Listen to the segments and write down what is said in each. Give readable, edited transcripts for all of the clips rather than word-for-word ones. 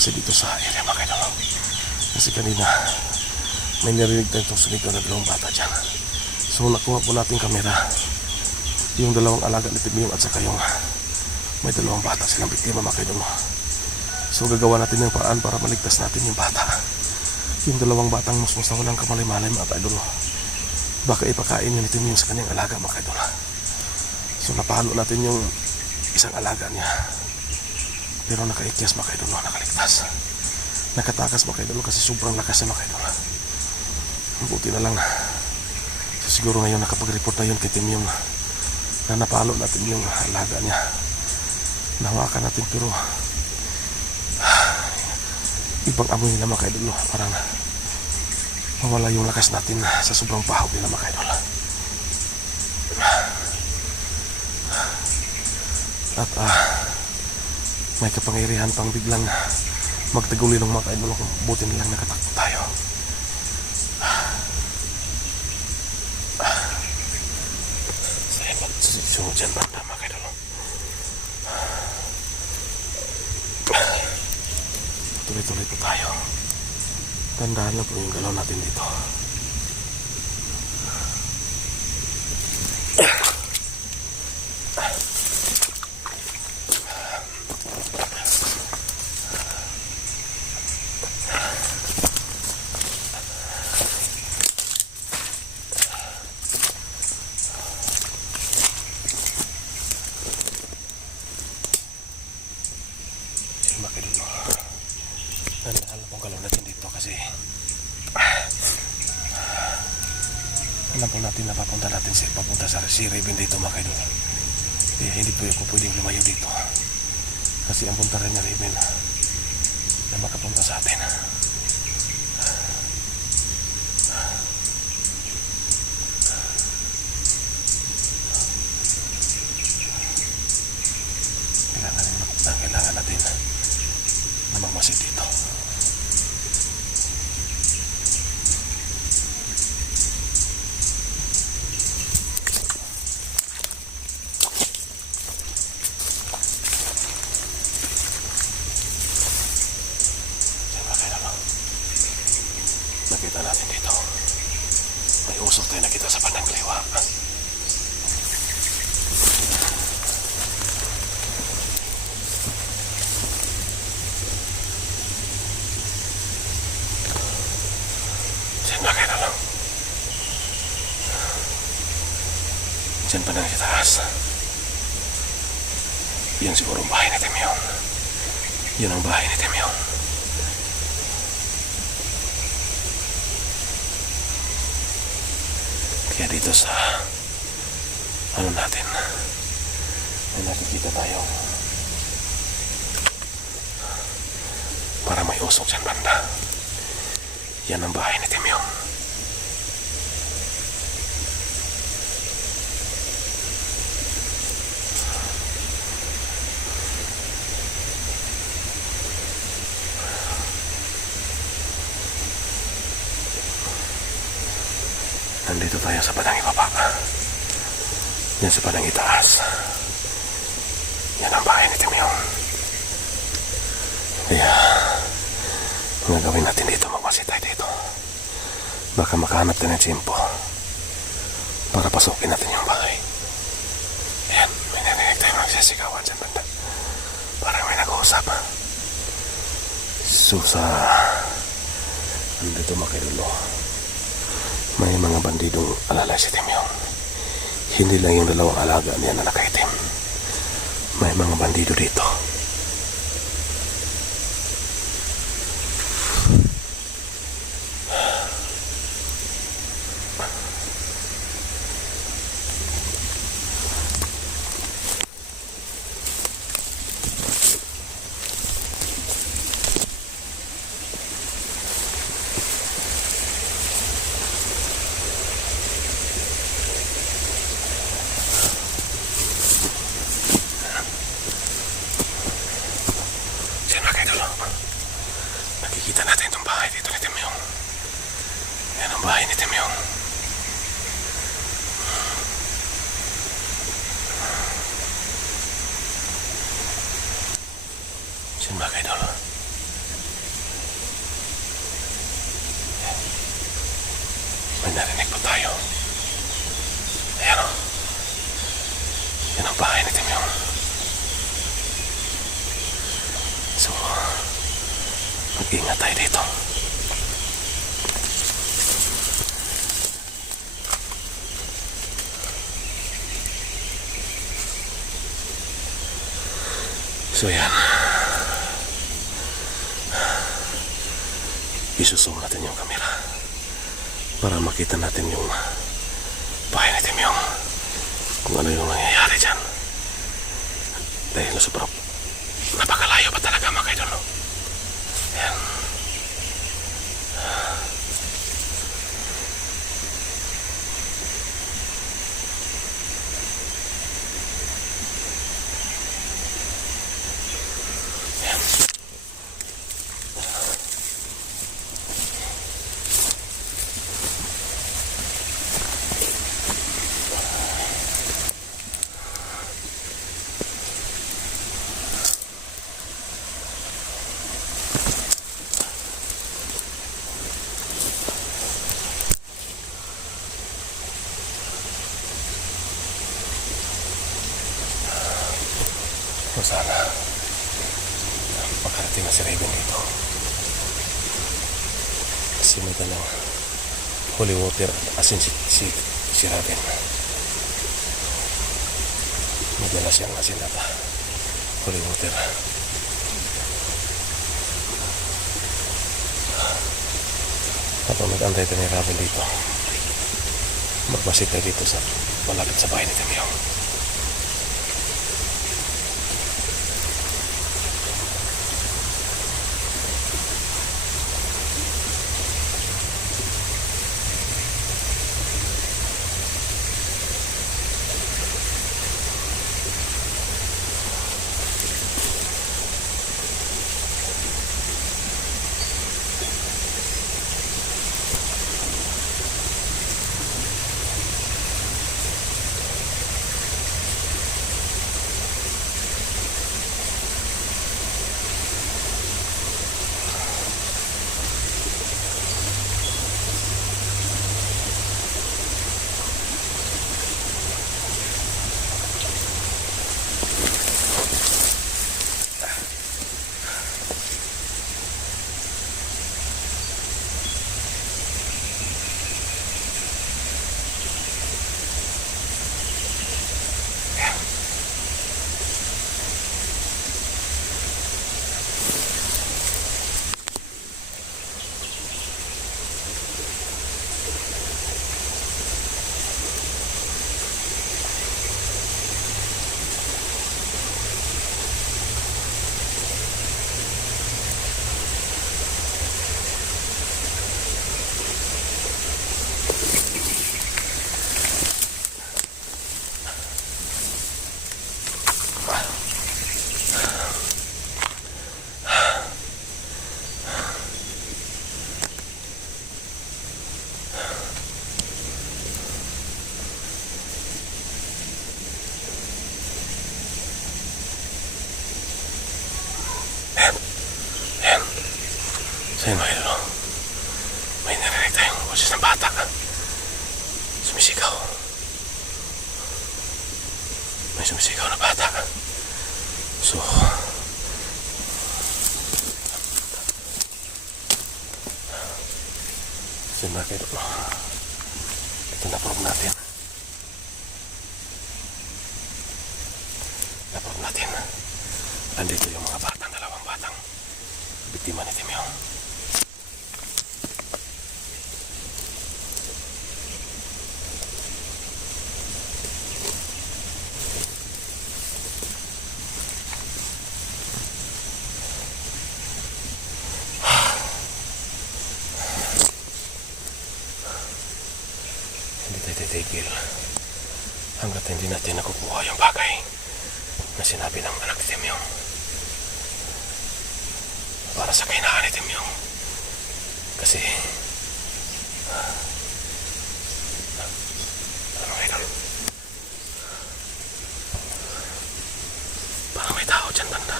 magmasid dito sa area mga idol. Kasi kanina may narinig tayong sumigaw na dalawang bata dyan. So nakuha po natin kamera yung dalawang alaga ni Timyong at saka yung may dalawang bata silang biktima mga idol. So gagawa natin yung paraan para maligtas natin yung bata, yung dalawang batang musmus na walang kamalay-malay mga idol. Baka ipakain niya ni Timyong sa kanyang alaga mga idol. So napahalo natin yung isang alaga niya, pero nakaikyas mga idol, nakaligtas. Nakatakas mga idol kasi sobrang lakas niya mga idol. Buti na lang. So siguro ngayon nakapag-report na yun kay Timyong na napalo natin yung alaga niya. Nahawakan natin pero ibang amoy nila mga idol. Parang mawala yung lakas natin sa sobrang pahawak nila mga idol. At may kapangyarihan pang biglang magtaguli ng mga idol. Buti nilang nakatakbo tayo. Sunod dyan banda mga idol. Tuloy-tuloy po tayo. Tandaan lang po yung galaw natin dito. Tandaan po ang galaw natin dito kasi alam po natin na papunta sa si Raven dito mga idol. Kaya hindi po ako pwedeng lumayo dito kasi ang punta rin ni Raven na makapunta sa atin. Kailangan natin na magmasid dito. Nakita natin dito may usok tayo nakita sa bandang kaliwa. Diyan pa lang sa taas. Yan siguro ang bahay ni Timyong. Yan ang bahay ni Timyong. Kaya dito sa ano natin may nakikita tayo para may usok dyan banda. Yan ang bahay ni Timyong. Nandito tayo sa padang ibaba. Yan sa padang itaas. Yan ang bahay ni Timyong. Kaya ang gagawin natin dito, magmasid tayo dito. Baka makahanap tayo ng tsimpo para pasukin natin yung bahay. Ayan, may narinig tayo magsisigawan dyan banda. Parang may nag-uusap. So sa nandito makirulo, may mga bandidong alalay si Timyong. Hindi lang yung dalawang alaga niya na nakaitim. May mga bandido dito. Nakikita natin itong bahay dito ni Timyong. Yan ang bahay ni Timyong. Diyan mga idol. tayo. Ayan o. Yan ang bahay ni Timyong. So, mag-ingat tayo dito. So yan. Isusum natin yung camera para makita natin yung bahay ni Timyong, kung ano yung nangyayari dyan. Dahil sobrang napakalayo pa talaga mga idol, no? Yan. So sana makarating na si Raven dito, kasi may dalang holy water at asin si Raven. May dala siyang asin at holy water. Habang nag-antay tayo ni Raven dito, magbasit tayo dito sa malapit sa bahay ni Timyong. So yun mga idol, may narinig tayong boses ng bata. Sumisigaw. May sumisigaw na bata. So yun mga idol, ito na-prove natin. Na-prove natin. Andito yung mga batang, dalawang batang biktima ni Timyong. Hindi tayo titigil hanggat hindi natin nakukuha yung bagay na sinabi ng anak ni Timyong para sa kahinaan ni Timyong. Kasi ano mga idol, parang may tao dyan banda.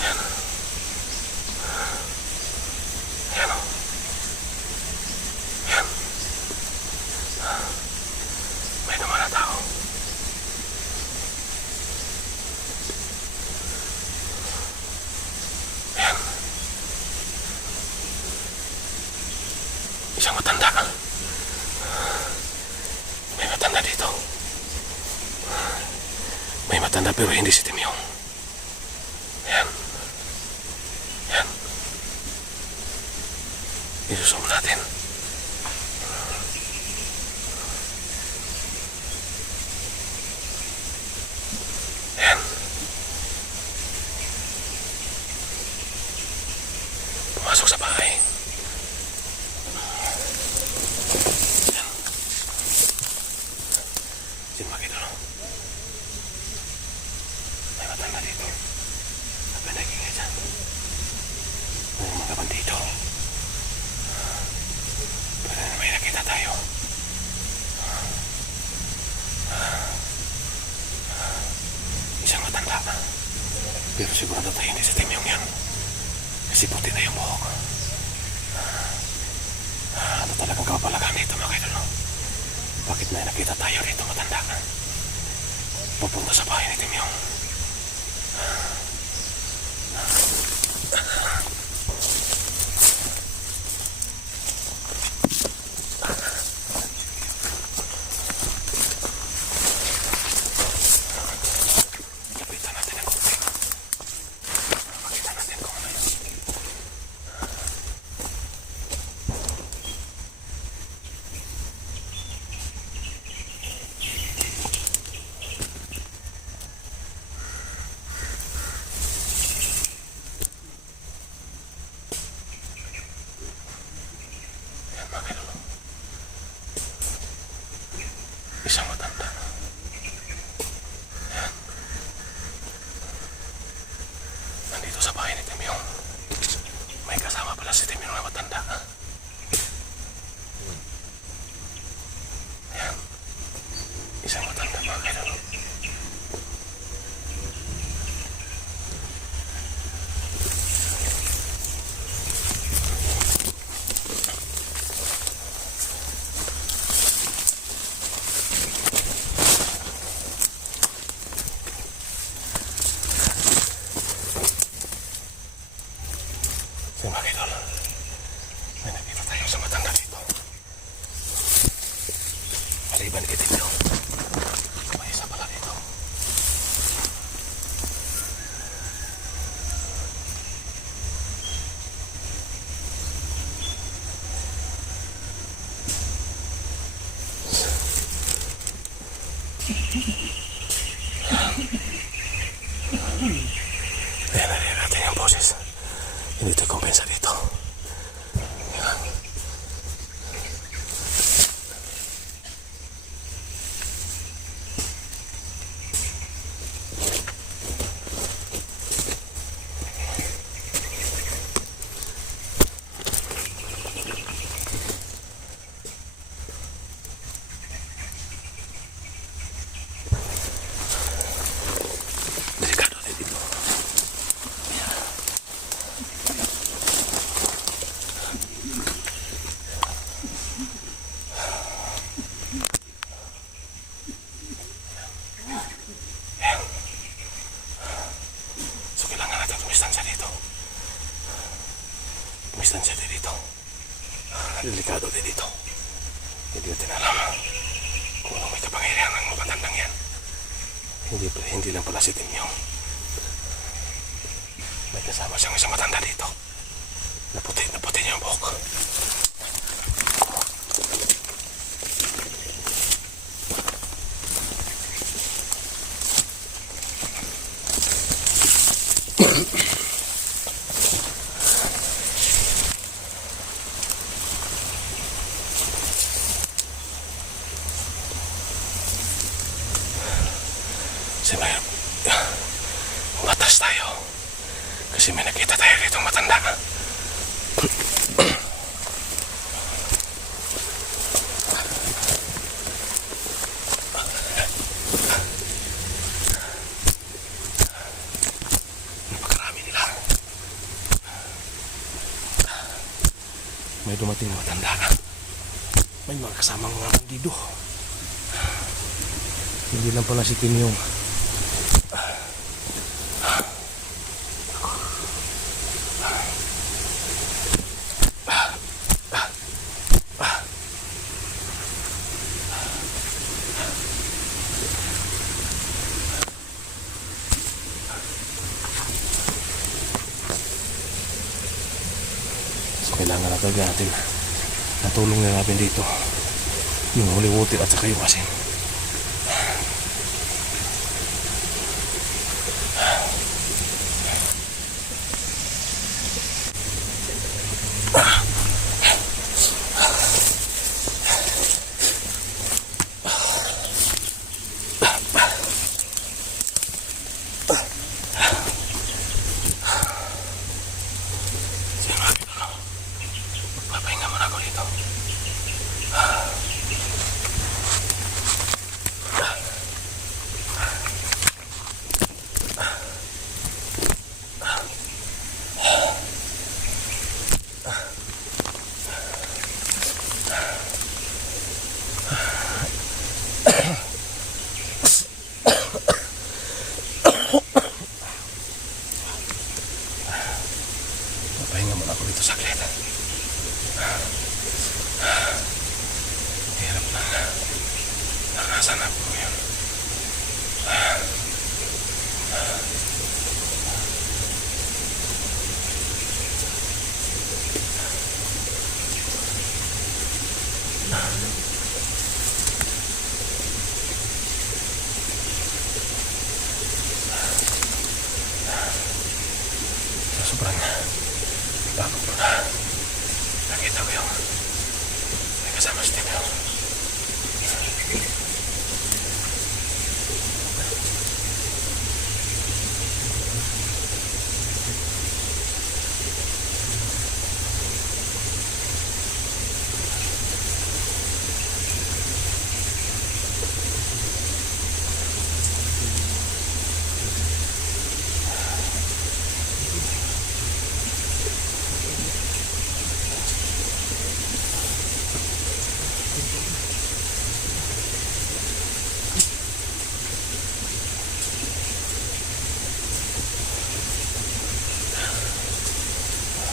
Ayan. Isang matanda. May matanda dito. May matanda pero hindi si Timyong. Yan. Yan. Isusum natin. Yan. Pumasok sa bahay. Yan. Sino makita no? May matanda dito. Apa nagingay dyan? May mga bandido. Pero may nakita tayo. Isang matanda. Pero sigurado tayo hindi sa Timyong yan. Kasi puti na yung buhok. Ano talagang kapalagan nito mga kaidol? Bakit may nakita tayo rito matanda? Pupunta sa bahay ni Timyong. Lapitan natin ang konti. Makita natin kung ano yun. Yan mga kaidol. Isang matanda. Yan. Nandito sa bahay ni Timyong. May kasama pala si Timyong na matanda. Yan. Isang matanda mga kaidol. Yan mga kaidol. May nakita tayo sa matanda dito. Maliban kay Timyong. May isa pala dito. Ayan, narinig natin yung boses. Hindi ito kumpensa dito. Yan. Delikado din dito. Yan. Yan. So kailangan natin tumistansya dito. Tumistansya din dito. Delikado din dito. Hindi natin alam kung ano may kapangyarihan ng mga matandang yan. Hindi lang pala si Timyong. May kasama siyang isang matanda dito. Naputi niya ang buhok. Siyempre, batas tayo. Kasi may nakita tayo dito matanda. Napakarami nila. May dumating na matanda. May mga kasamang mga bandido. Hindi lang pala si Timyong. Kailangan na talaga natin ang tulong na natin dito. Yung holy water at saka yung asin. Papahinga muna ako dito. Papahinga muna ako dito saglit. Hirap na. Nakasan ako ngayon. Sobrang pagod ko na. Nakita ko yung may kasama si Timyo.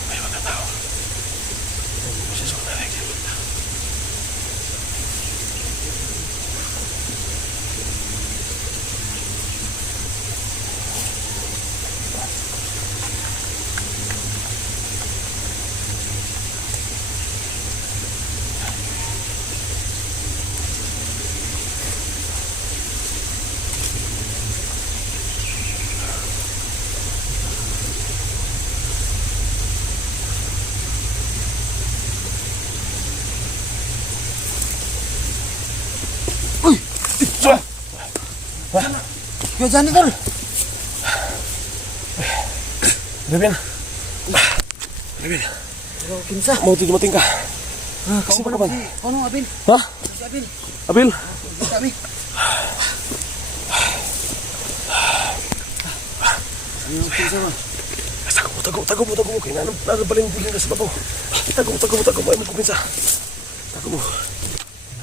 May mga tao. Kasi so na nagsipunta. Uy! Yo, dyan tol. Rebin. Rebin. Pero kinsa? Mau dumating ka. Kauban Sino ka ba? si ano, Abil? Ha? Si Abil. Abil? Si Abil. Ano kinsa ba? Tago mo. Kaya nagabaling buling na sa bato. Tago mo. Ay mo kuminsa. Tago mo.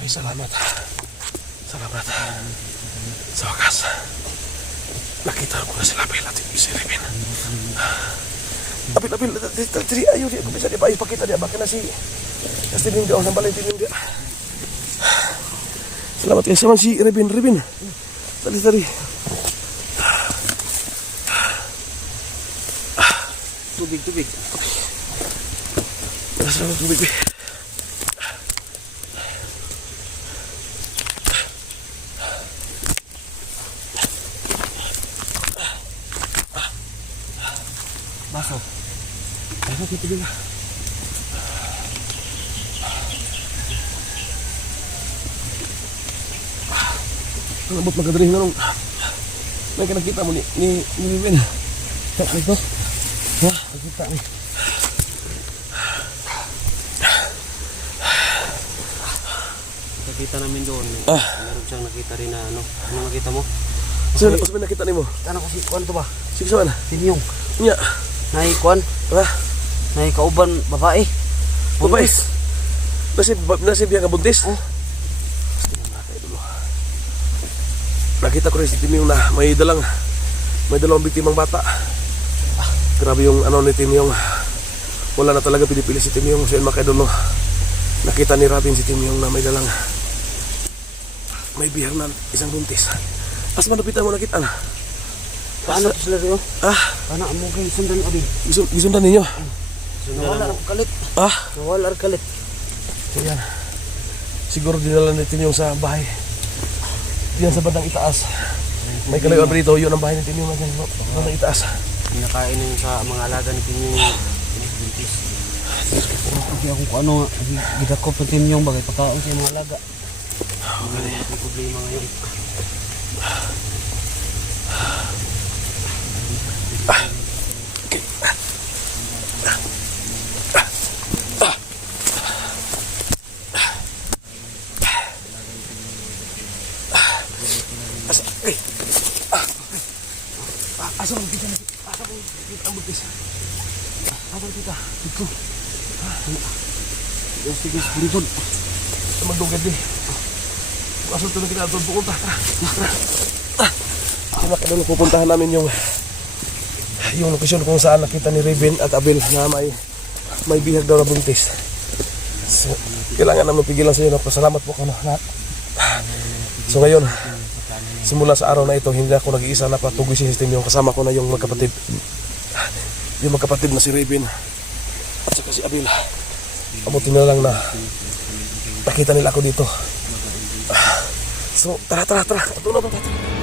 Ay, salamat. Sa wakas. Nakita ko na si Lapel at si Rebin. Abil. Tiri, ayaw dia. Kung bisa dia pa ipakita dia. Baka na si... Kasi din dia. Nang balay din dia. Salamat ya sama si Rebin. Tadi. Tubig. Salamat tubig. Baso. Baso kita bila. Nabot magkadali nga nung may nakita mo ni Rebin. Ito? Ha? Kita ni. Kita namin doon. Meron siyang nakita rin na ano. Ano nakita mo? Saan ba nakita ni mo? Ano kasi kuan to ba? Sige saan? Tinyong. Nya. Nay kuan. Nay kauban babae. Babae. Nasib yang kabuntis. Oh. Nakita ko rin si Timyong na may dalawang biktimang bata. Grabe yung ano ni Timyong. Wala na talaga pinipili si Timyong. So yun mga kaidolo. Nakita ni Robin si Timyong na may bihar na isang buntis. As manupitan mo nakita na. Paano to sila rin? Ah, Paano mo kayo sundan abi? gisundan ninyo. Nawala ang kalit. Ah, Nawala ang kalit. ayan. Siguro dinala ni Timyong sa bahay. Diyan sa bandang itaas. May kalayuan pa dito, yun ang bahay ni Timyong sa bandang itaas. Pinakain niyo sa mga alaga ni Timyong buntis. Hindi ako kung ano, gidakop ng Timyong bagay pagkaon sa mga alaga. May problema ngayon. Asa mo kita? Asa mo kita ang buntis? Asa mo kita? Dito. Sige, bulitod. Magdugad di. Asa ito na kita doon pupunta. Kaya kadalo pupuntahan namin yung lokasyon kung saan nakita ni Raven at Abel na may bihag daw na buntis. So, kailangan namin pigilan sa iyo. Pasalamat po ko na lahat. So ngayon, simula sa araw na ito, hindi ako nag-iisa na patugoy si system yung kasama ko na yung magkapatid. Yung magkapatid na si Raven at saka si Abel. Abutin na lang na nakita nila ako dito. So, tara. Ito na.